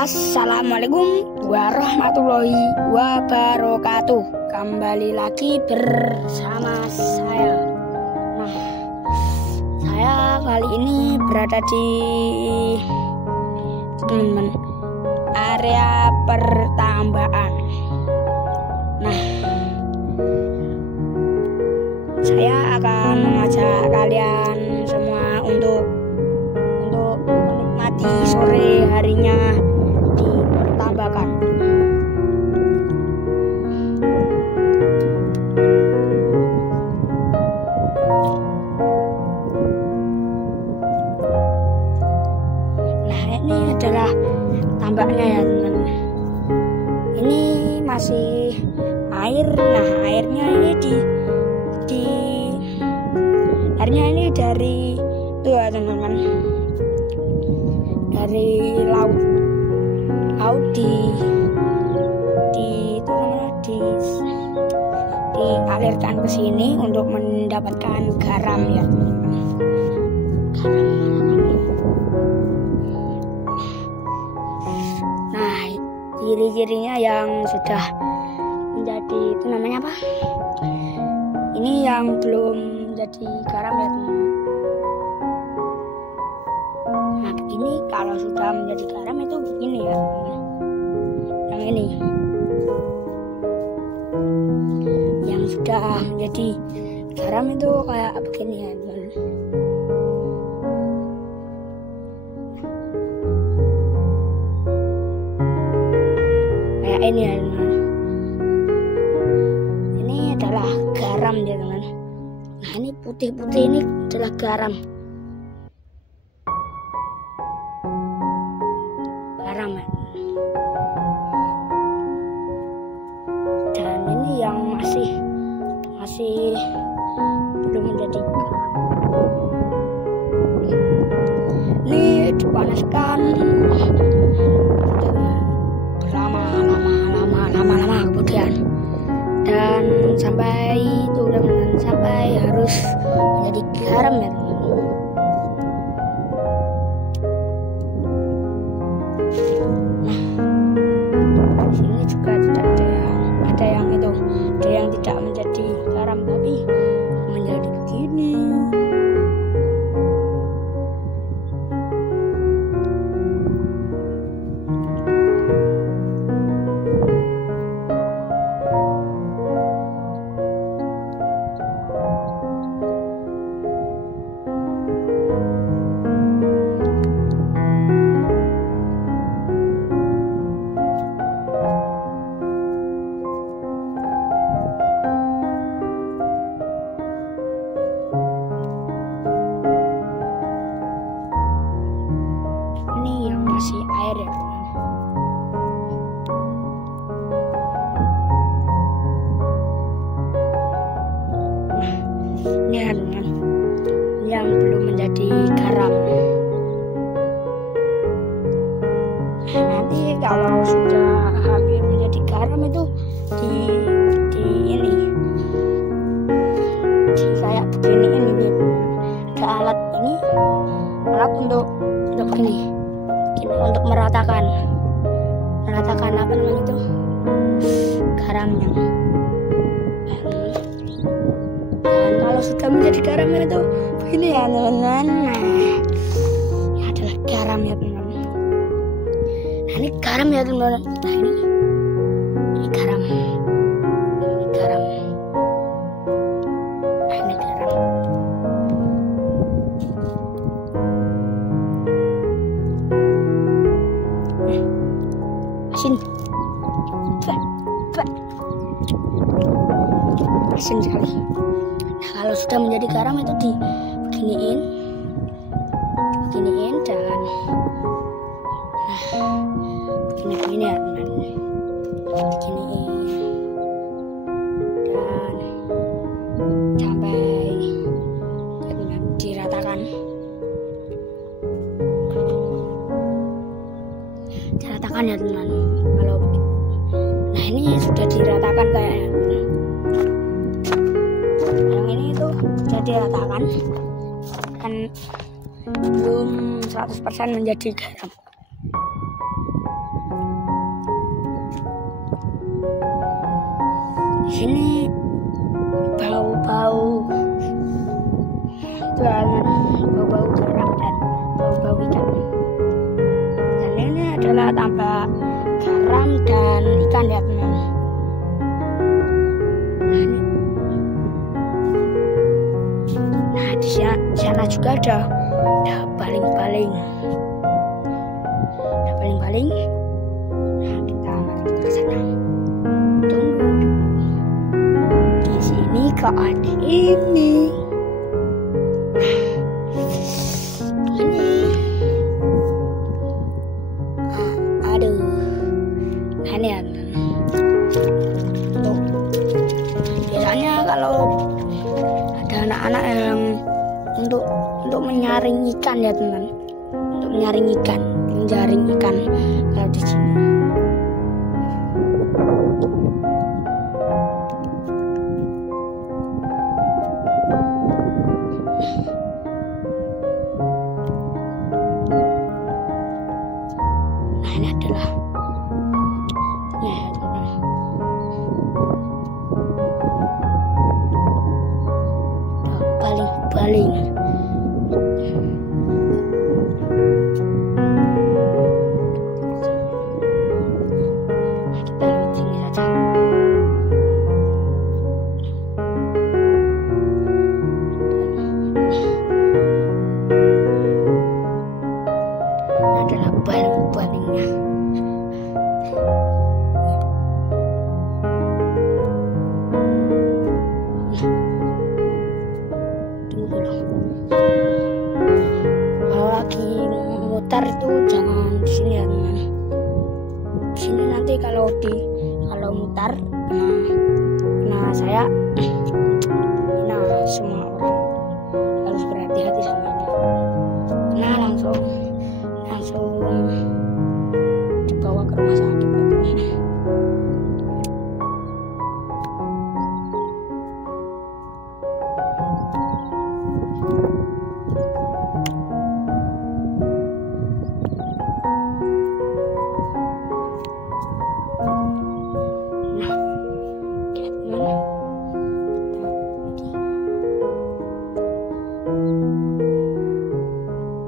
Assalamualaikum warahmatullahi wabarakatuh. Kembali lagi bersama saya. Saya kali ini berada di teman-teman area pertambangan. Saya akan mengajak kalian semua untuk menikmati sore harinya di pertambangan. Ini adalah tambaknya ya teman. Ini masih air. Airnya ini airnya ini dari itu ya teman-teman, dari laut dialirkan ke sini untuk mendapatkan garam ya teman-teman. Ciri-cirinya yang sudah menjadi itu namanya apa? Ini yang belum jadi garam ya teman. Ini kalau sudah menjadi garam itu begini ya teman. Yang ini yang sudah menjadi garam itu kayak begini ya teman. Kayak ini ya teman. Ini adalah garam ya teman. Ini putih-putih ini adalah garam. Garam ya. Dan ini yang masih belum menjadi garam. Ini dipanaskan lama kemudian, dan sampai itu teman-teman, sampai harus menjadi garam ya teman. Di sini juga tidak ada yang tidak menjadi garam tapi menjadi begini. Ini yang masih air ya teman. Ini ya teman, yang belum menjadi garam. Nanti kalau sudah hampir menjadi garam itu di kayak begini ini ada alat untuk begini untuk meratakan apa namanya itu garamnya. Dan kalau sudah menjadi garam itu begini ya teman-teman. Ini adalah garam ya teman-teman. Ini garam ya teman-teman. Ini garam. Ini garam. Ini garam. Asin sekali. Kalau sudah menjadi garam itu dibeginiin dan begini ya teman. Beginiin dan sampai diratakan ya teman. Ini sudah diratakan kayaknya. Yang ini itu sudah diratakan dan belum 100% menjadi garam. Di sini bau-bau itu bau-bau garam dan bau-bau ikan. Dan ini adalah tambak garam dan ikan ya teman. Nah di sana juga ada baling-baling. Ada baling-baling. Nah mari kita ke sana. Tunggu. Di sini kok ada ini. Aneh. Biasanya kalau ada anak-anak yang untuk menyaring ikan ya teman, untuk menjaring ikan kalau di sini. Nah ini adalah baling-baling. Kita lihat sini saja. Adalah baling-balingnya. Kalau lagi mutar itu jangan di sini ya teman. Di sini nanti kalau mutar kena saya, kena semua orang, harus berhati-hati sama ini. Kena langsung dibawa ke rumah sakit ya teman.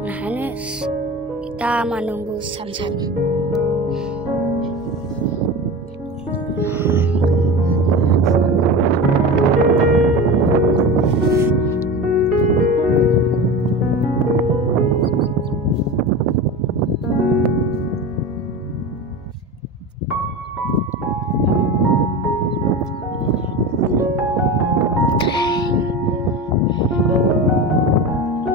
Nah ini kita menunggu sunset.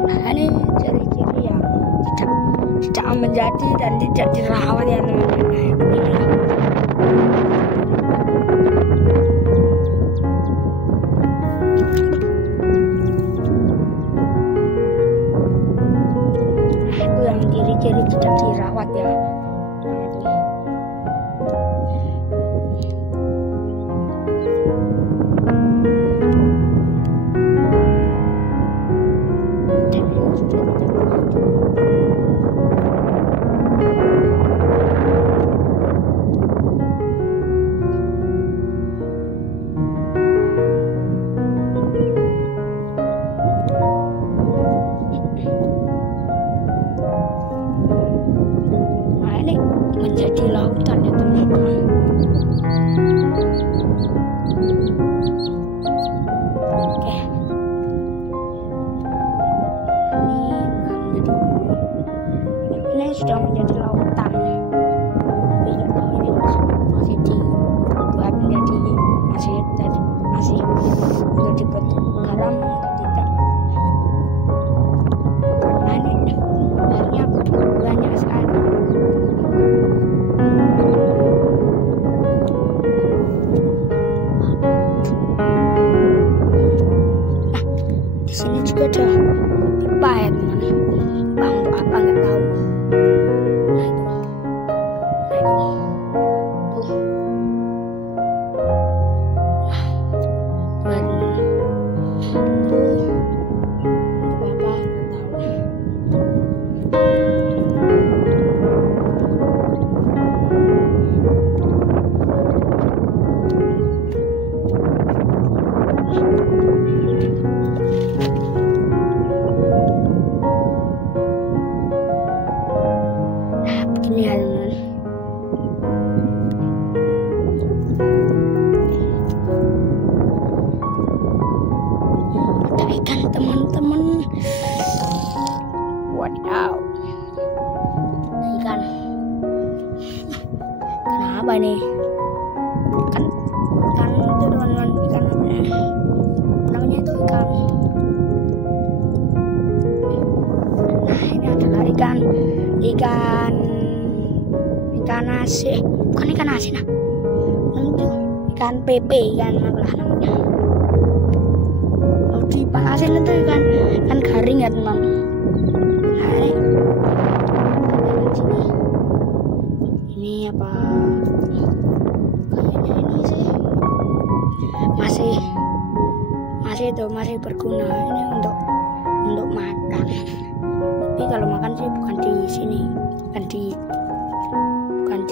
Nah ini ciri-ciri yang tidak menjadi dan tidak dirawat ya teman-teman. Itu yang ciri-ciri tidak dirawat ya. Menjadi lautan ya teman-teman. Oke. Ini sudah menjadi lautan. Tapi nggak tahu ini masih dibuat menjadi masih dibuat garam atau tidak. Nah ini airnya banyak sekali. Sini juga ada pipa ya teman. Pipa untuk apa nggak tahu. Nah itu. wadidaw. Ikan. Kenapa nih? Ikan itu teman-teman, ikan apa ya? Namanya itu ikan. Nah, ini adalah ikan asin. Bukan ikan asin, nah. Ikan pepe, ikan apa namanya? Kalau di panasin itu ikan garing ya teman. Nah, ini apa? Kayaknya ini sih masih berguna ini untuk makan. Tapi kalau makan sih bukan di sini, bukan dikeringkan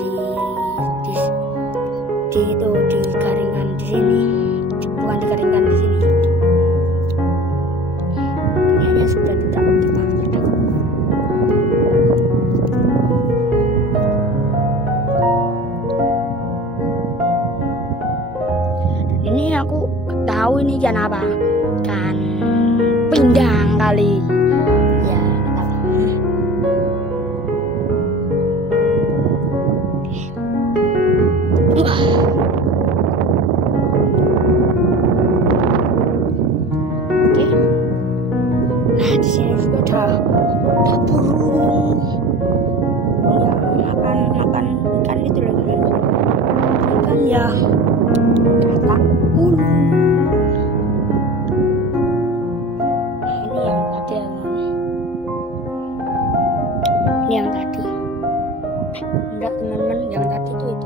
di sini, bukan dikeringkan di sini. Kayaknya sudah tidak optimal. Ini aku tahu ini ikan apa? Ikan pindang kali. Ya, Oke. Nah, di sini juga ada burung yang makan ikan itu loh teman. Ikan ya katak ulu. Ini yang tadi ya, ini yang tadi. Enggak teman-teman, yang tadi itu.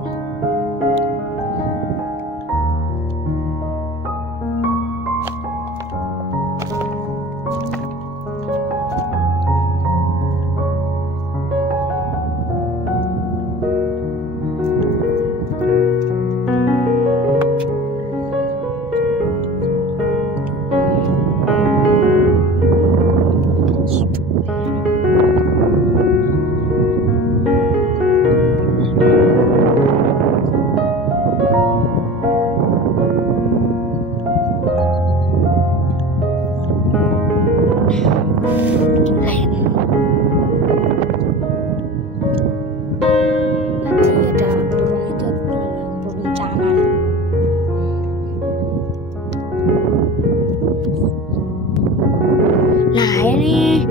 Nah, ini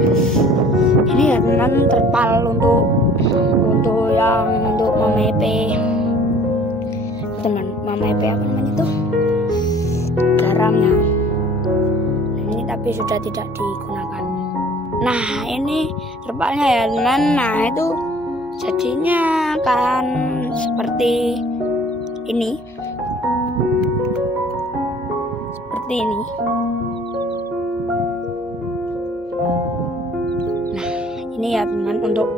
ya teman, terpal untuk memepe teman, memepe apa namanya itu, garamnya. Nah, ini tapi sudah tidak digunakan. Nah, ini terpalnya ya teman. Nah, itu jadinya kan seperti ini, seperti ini. Ini ya teman, untuk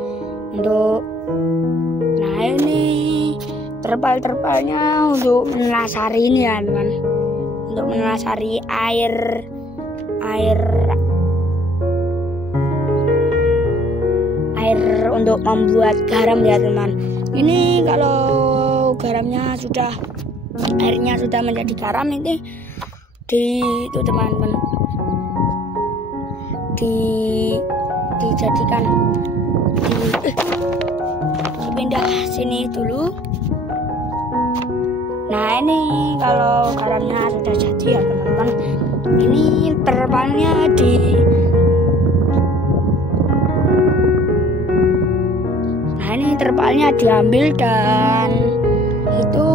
nah ini terpal-terpalnya untuk menelasari ini ya teman, untuk menelasari air untuk membuat garam ya teman. Ini kalau airnya sudah menjadi garam, ini itu teman-teman dijadikan dipindah sini dulu. Nah, ini kalau garamnya sudah jadi ya teman-teman, ini terpalnya nah ini terpalnya diambil dan itu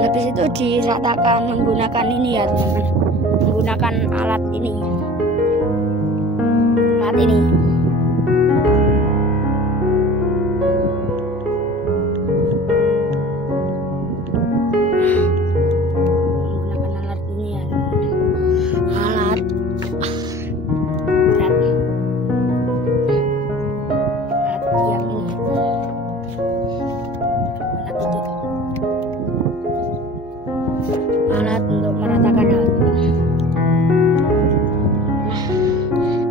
habis itu diratakan menggunakan ini ya teman-teman, menggunakan alat ini. Menggunakan alat ini ya, alat yang ini, alat untuk meratakan hal.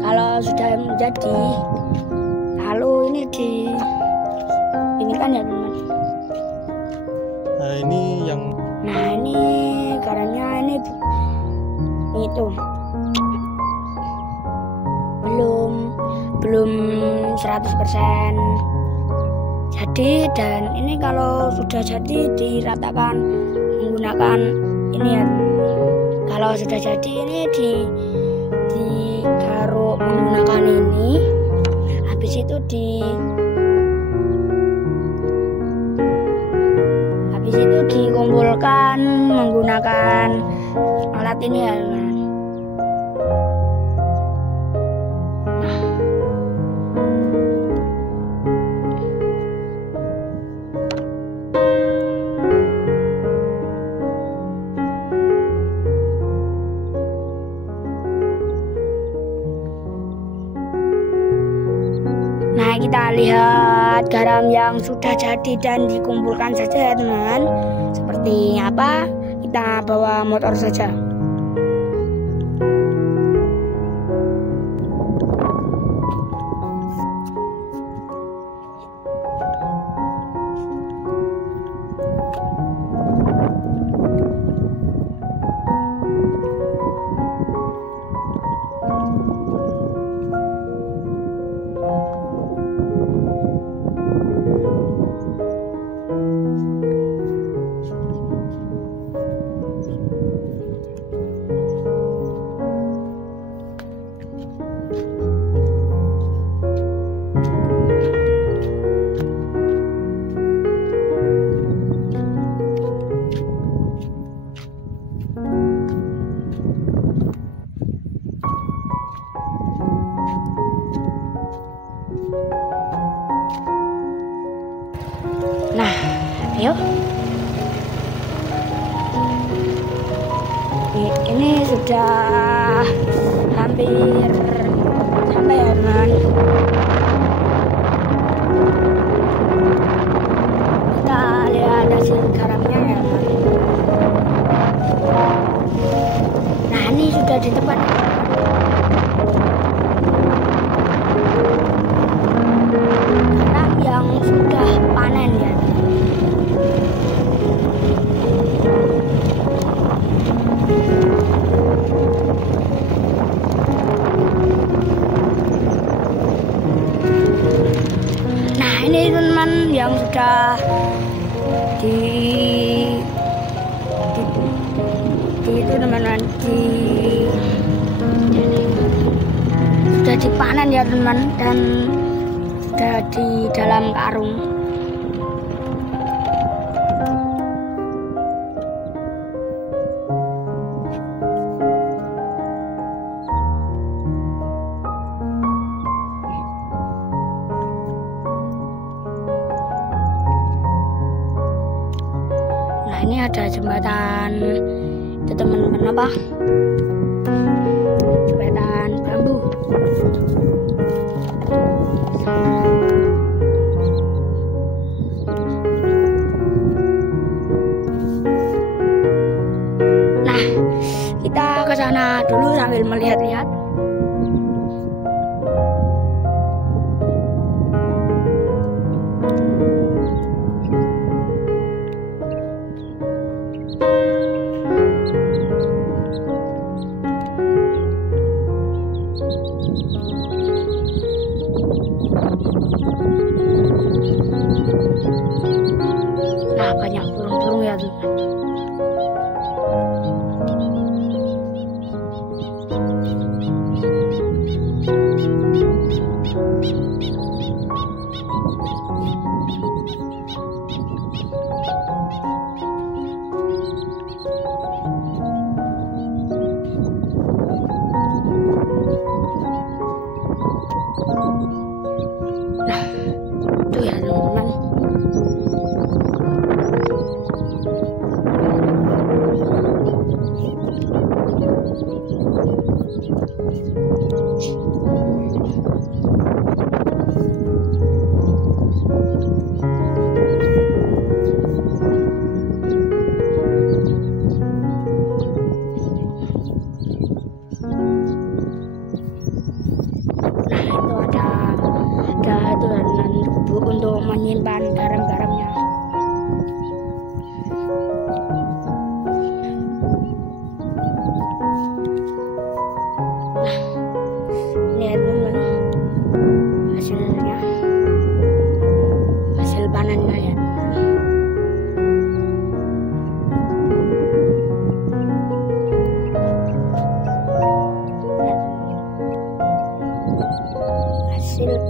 Kalau sudah menjadi, lalu ini kan ya teman. Nah, ini garamnya ini itu belum 100% jadi, dan ini kalau sudah jadi diratakan menggunakan ini ya. Kalau sudah jadi ini digaruk menggunakan ini, habis itu dikumpulkan menggunakan alat ini ya teman. Nah, kita lihat garam yang sudah jadi dan dikumpulkan saja ya teman. Seperti apa? Kita bawa motor saja. Nah, ayo. Ini sudah hampir sampai ya teman. Kita lihat hasil garamnya ya teman. Nah, ini sudah di tempat garam yang sudah panen ya. Nah, ini teman yang sudah itu teman-teman sudah dipanen ya teman, dan sudah di dalam karung. Nah, ini ada jembatan itu teman-teman, apa? Jembatan bambu. Nah, kita ke sana dulu sambil melihat-lihat.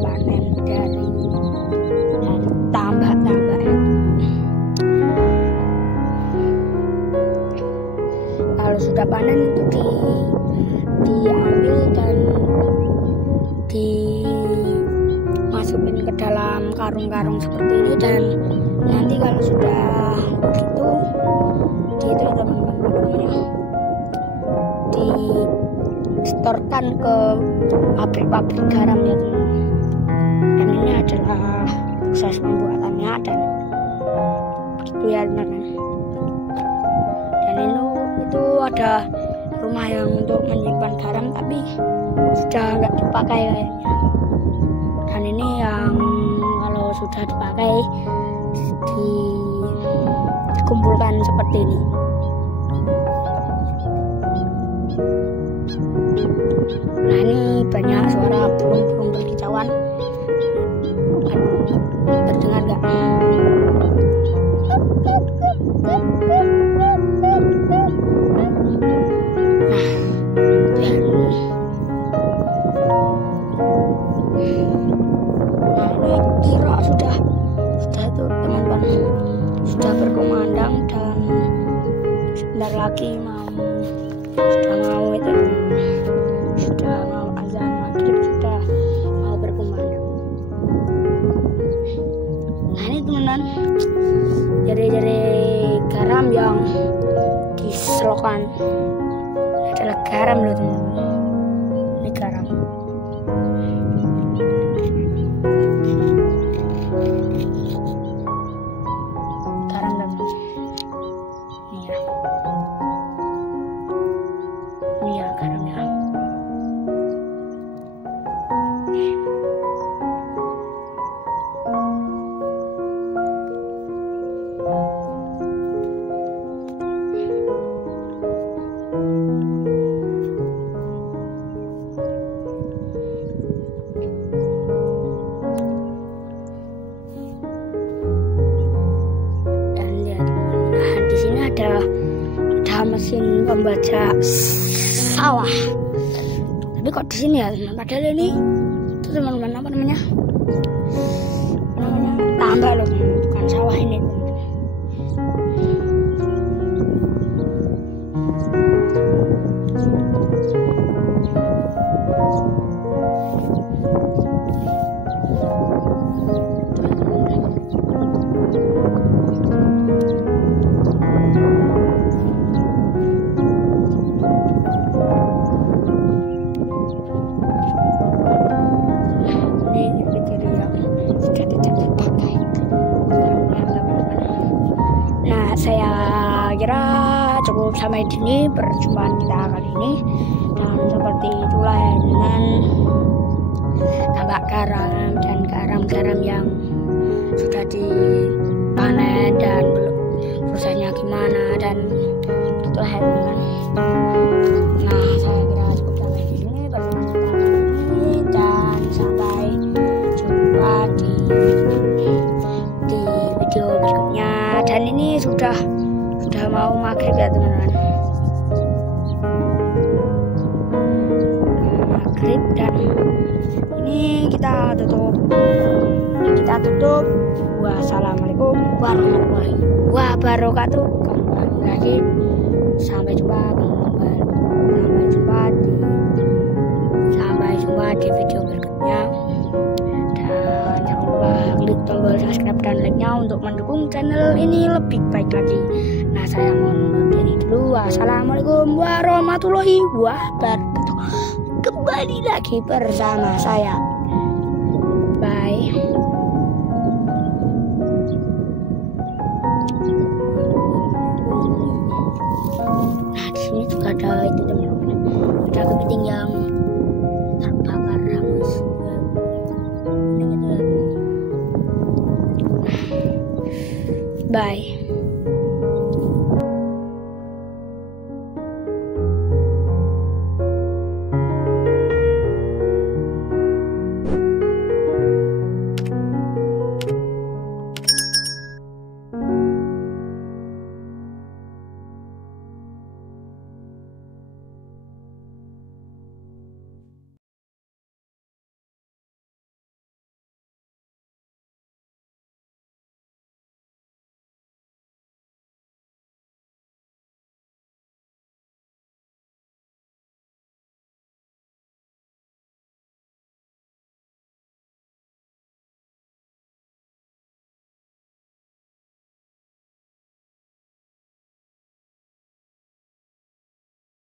panen dari tambak-tambak ya. Kalau sudah panen itu diambil dan dimasukin ke dalam karung-karung seperti ini, dan nanti kalau sudah begitu itu teman-teman disetorkan ke pabrik-pabrik garam ya teman. Dan ini adalah proses pembuatannya dan begitu ya teman-teman. Dan itu ada rumah yang untuk menyimpan garam tapi sudah nggak dipakai kayaknya. Dan ini yang kalau sudah dipakai dikumpulkan seperti ini. Nah, ini banyak suara burung-burung berkicauan. Terdengar nggak? Sudah berkumandang dan sebentar lagi sudah mau azan maghrib, sudah mau berkumandang. Nah ini teman-teman, jari-jari garam yang diselokan adalah garam loh teman-teman. Ini garam. Ada mesin pembaca sawah. Tapi kok di sini ya teman, padahal ini itu teman-teman apa namanya tambak loh, bukan sawah ini teman. Saya kira cukup sampai di sini perjumpaan kita kali ini, dan seperti itulah ya dengan tambak garam dan garam-garam yang sudah dipanen dan prosesnya gimana dan itulah ya teman. Nah saya kira cukup sampai di sini perjumpaan kita kali ini, dan sampai jumpa di video berikutnya. Dan ini sudah mau maghrib ya teman-teman, maghrib, dan ini kita tutup. Wassalamualaikum warahmatullahi wabarakatuh. Kembali lagi, sampai jumpa di video berikutnya. Dan jangan lupa klik tombol subscribe dan like-nya untuk mendukung channel ini lebih baik lagi. Nah saya mohon undur diri dulu. Wassalamualaikum warahmatullahi wabarakatuh. Kembali lagi bersama saya. Bye. Nah di sini juga ada itu teman-teman, ada kepiting yang terbakar hangus. Bye.